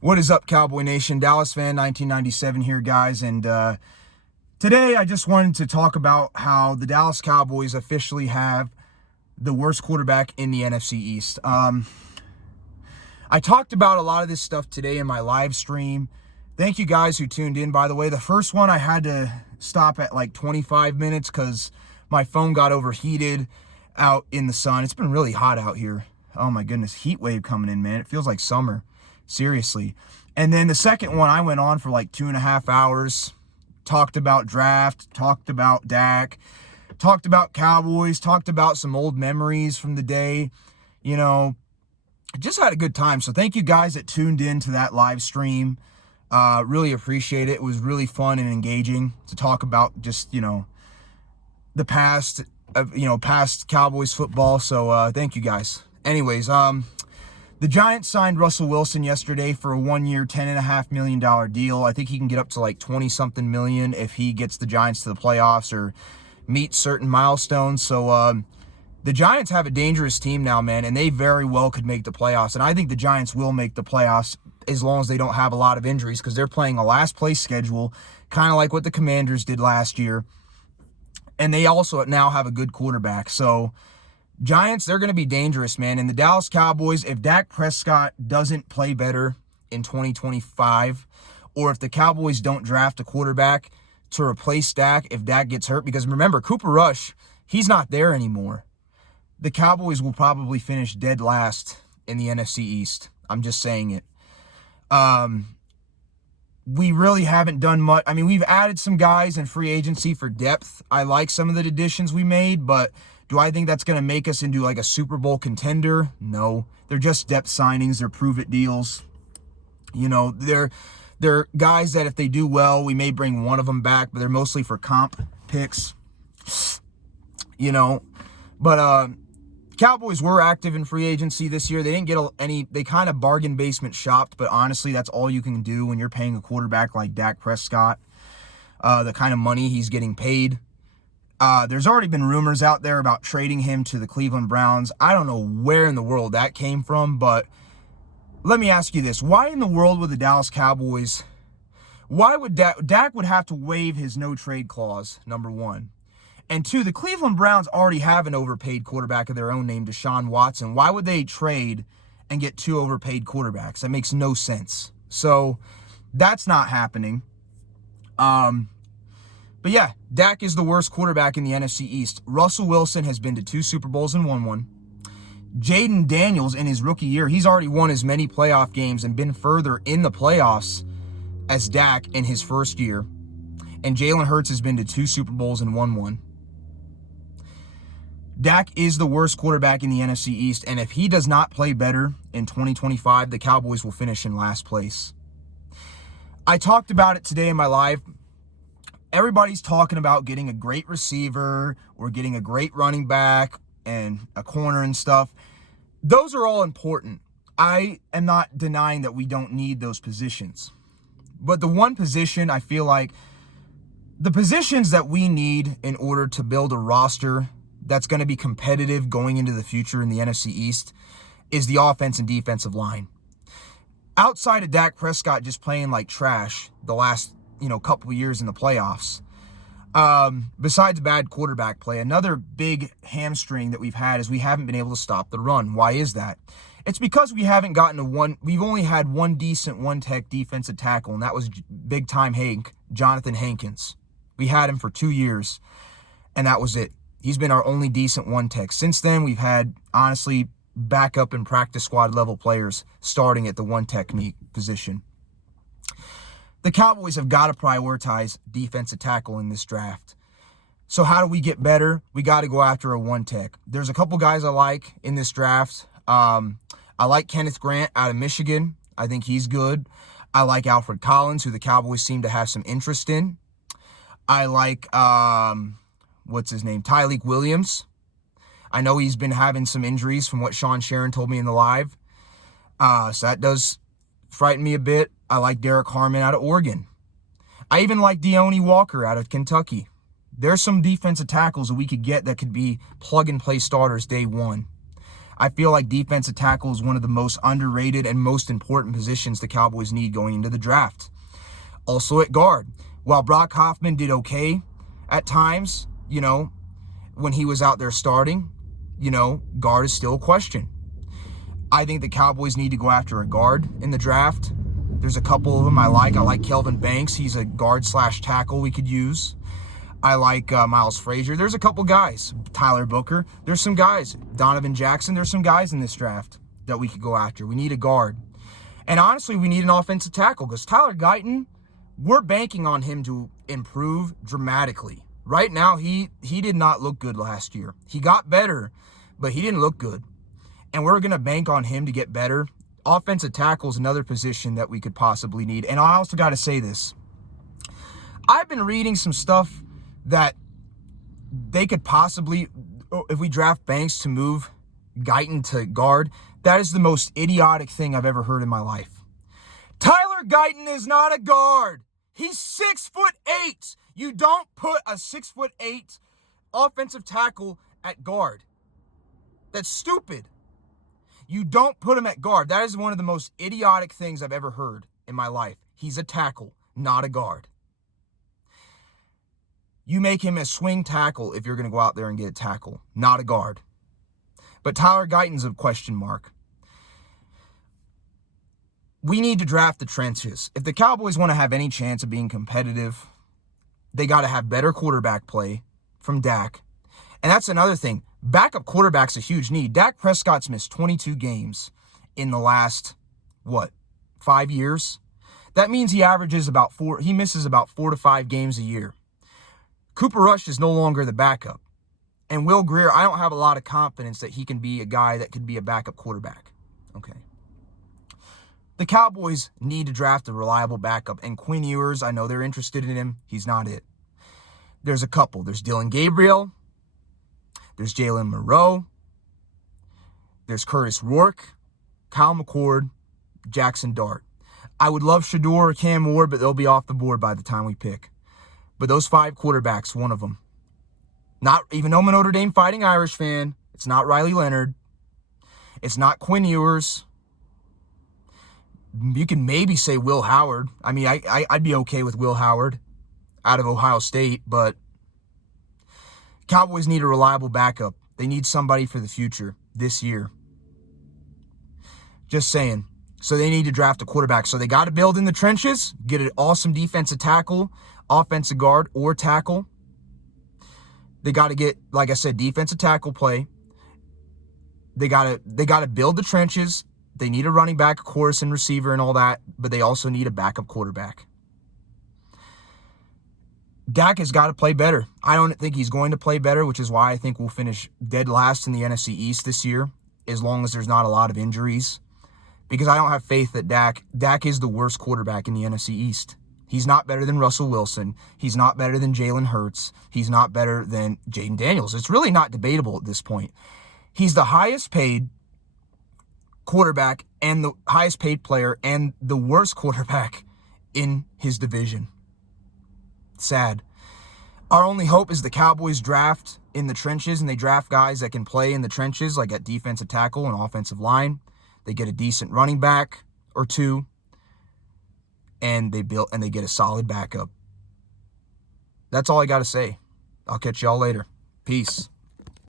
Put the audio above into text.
What is up, Cowboy Nation? Dallas fan 1997 here, guys. And today I just wanted to talk about how the Dallas Cowboys officially have the worst quarterback in the NFC East. I talked about a lot of this stuff today in my live stream. Thank you guys who tuned in, by the way. The first one I had to stop at like 25 minutes because my phone got overheated out in the sun. It's been really hot out here. Oh my goodness, heat wave coming in, man. It feels like summer. Seriously. And then the second one, I went on for like 2.5 hours, talked about draft, talked about Dak, talked about Cowboys, talked about some old memories from the day. You know, just had a good time. So thank you guys that tuned in to that live stream. Really appreciate it. It was really fun and engaging to talk about just, the past Cowboys football. So thank you guys. Anyways, the Giants signed Russell Wilson yesterday for a 1-year, $10.5 million deal. I think he can get up to like 20-something million if he gets the Giants to the playoffs or meets certain milestones. So the Giants have a dangerous team now, man, and they very well could make the playoffs. And I think the Giants will make the playoffs as long as they don't have a lot of injuries because they're playing a last-place schedule, kind of like what the Commanders did last year. And they also now have a good quarterback. So Giants, they're going to be dangerous, man. And the Dallas Cowboys, if Dak Prescott doesn't play better in 2025, or if the Cowboys don't draft a quarterback to replace Dak if Dak gets hurt, because remember, Cooper Rush, he's not there anymore. The Cowboys will probably finish dead last in the NFC East. I'm just saying it. We really haven't done much. I mean, we've added some guys in free agency for depth. I like some of the additions we made, but do I think that's going to make us into like a Super Bowl contender? No. They're just depth signings. They're prove-it deals. They're guys that if they do well, we may bring one of them back, but they're mostly for comp picks. But Cowboys were active in free agency this year. They didn't get any. They kind of bargain basement shopped, but honestly, that's all you can do when you're paying a quarterback like Dak Prescott, the kind of money he's getting paid. There's already been rumors out there about trading him to the Cleveland Browns. I don't know where in the world that came from, but let me ask you this. Why in the world would the Dallas Cowboys, why would Dak would have to waive his no-trade clause, number one. And two, the Cleveland Browns already have an overpaid quarterback of their own named Deshaun Watson. Why would they trade and get two overpaid quarterbacks? That makes no sense. So that's not happening. But yeah, Dak is the worst quarterback in the NFC East. Russell Wilson has been to 2 Super Bowls and won one. Jaden Daniels, in his rookie year, he's already won as many playoff games and been further in the playoffs as Dak in his first year. And Jalen Hurts has been to 2 Super Bowls and won one. Dak is the worst quarterback in the NFC East, and if he does not play better in 2025, the Cowboys will finish in last place. I talked about it today in my live. Everybody's talking about getting a great receiver or getting a great running back and a corner and stuff. Those are all important. I am not denying that we don't need those positions. But the one position I feel like, the positions that we need in order to build a roster that's going to be competitive going into the future in the NFC East is the offense and defensive line. Outside of Dak Prescott just playing like trash the last couple of years in the playoffs, besides bad quarterback play, another big hamstring that we've had is we haven't been able to stop the run. Why is that? It's because we haven't gotten we've only had one decent one-tech defensive tackle, and that was big-time Jonathan Hankins. We had him for 2 years, and that was it. He's been our only decent one-tech. Since then, we've had, honestly, backup and practice squad level players starting at the one-technique position. The Cowboys have got to prioritize defensive tackle in this draft. So how do we get better? We got to go after a one-tech. There's a couple guys I like in this draft. I like Kenneth Grant out of Michigan. I think he's good. I like Alfred Collins, who the Cowboys seem to have some interest in. I like, Tyleik Williams. I know he's been having some injuries from what Sean Sharon told me in the live. So that does frighten me a bit. I like Derek Harmon out of Oregon. I even like Deone Walker out of Kentucky. There's some defensive tackles that we could get that could be plug-and-play starters day one. I feel like defensive tackle is one of the most underrated and most important positions the Cowboys need going into the draft. Also at guard, while Brock Hoffman did okay at times, when he was out there starting, guard is still a question. I think the Cowboys need to go after a guard in the draft. There's a couple of them I like. I like Kelvin Banks. He's a guard/tackle we could use. I like Miles Frazier. There's a couple guys. Tyler Booker. There's some guys. Donovan Jackson. There's some guys in this draft that we could go after. We need a guard. And honestly, we need an offensive tackle because Tyler Guyton, we're banking on him to improve dramatically. Right now, he did not look good last year. He got better, but he didn't look good. And we're going to bank on him to get better. Offensive tackle is another position that we could possibly need. And I also got to say this. I've been reading some stuff that they could possibly, if we draft Banks to move Guyton to guard, that is the most idiotic thing I've ever heard in my life. Tyler Guyton is not a guard. He's 6'8". You don't put a 6'8" offensive tackle at guard. That's stupid. You don't put him at guard. That is one of the most idiotic things I've ever heard in my life. He's a tackle, not a guard. You make him a swing tackle if you're going to go out there and get a tackle, not a guard. But Tyler Guyton's a question mark. We need to draft the trenches. If the Cowboys want to have any chance of being competitive, they got to have better quarterback play from Dak. And that's another thing. Backup quarterback's a huge need. Dak Prescott's missed 22 games in the last, 5 years? That means he misses about 4 to 5 games a year. Cooper Rush is no longer the backup. And Will Grier, I don't have a lot of confidence that he can be a guy that could be a backup quarterback. Okay. The Cowboys need to draft a reliable backup. And Quinn Ewers, I know they're interested in him. He's not it. There's a couple. There's Dylan Gabriel. There's Jalen Moreau. There's Curtis Rourke, Kyle McCord, Jackson Dart. I would love Shador or Cam Ward, but they'll be off the board by the time we pick. But those 5 quarterbacks, one of them. Not even though I'm a Notre Dame Fighting Irish fan, it's not Riley Leonard. It's not Quinn Ewers. You can maybe say Will Howard. I mean, I'd be okay with Will Howard out of Ohio State, but Cowboys need a reliable backup. They need somebody for the future this year. Just saying. So they need to draft a quarterback. So they got to build in the trenches, get an awesome defensive tackle, offensive guard, or tackle. They got to get, like I said, defensive tackle play. They got to build the trenches. They need a running back, of course, and receiver and all that, but they also need a backup quarterback. Dak has got to play better. I don't think he's going to play better, which is why I think we'll finish dead last in the NFC East this year, as long as there's not a lot of injuries. Because I don't have faith that Dak is the worst quarterback in the NFC East. He's not better than Russell Wilson. He's not better than Jalen Hurts. He's not better than Jaden Daniels. It's really not debatable at this point. He's the highest paid quarterback and the highest paid player and the worst quarterback in his division. Sad. Our only hope is the Cowboys draft in the trenches and they draft guys that can play in the trenches, like at defensive tackle and offensive line. They get a decent running back or two, and they get a solid backup. That's all I got to say. I'll catch y'all later. Peace.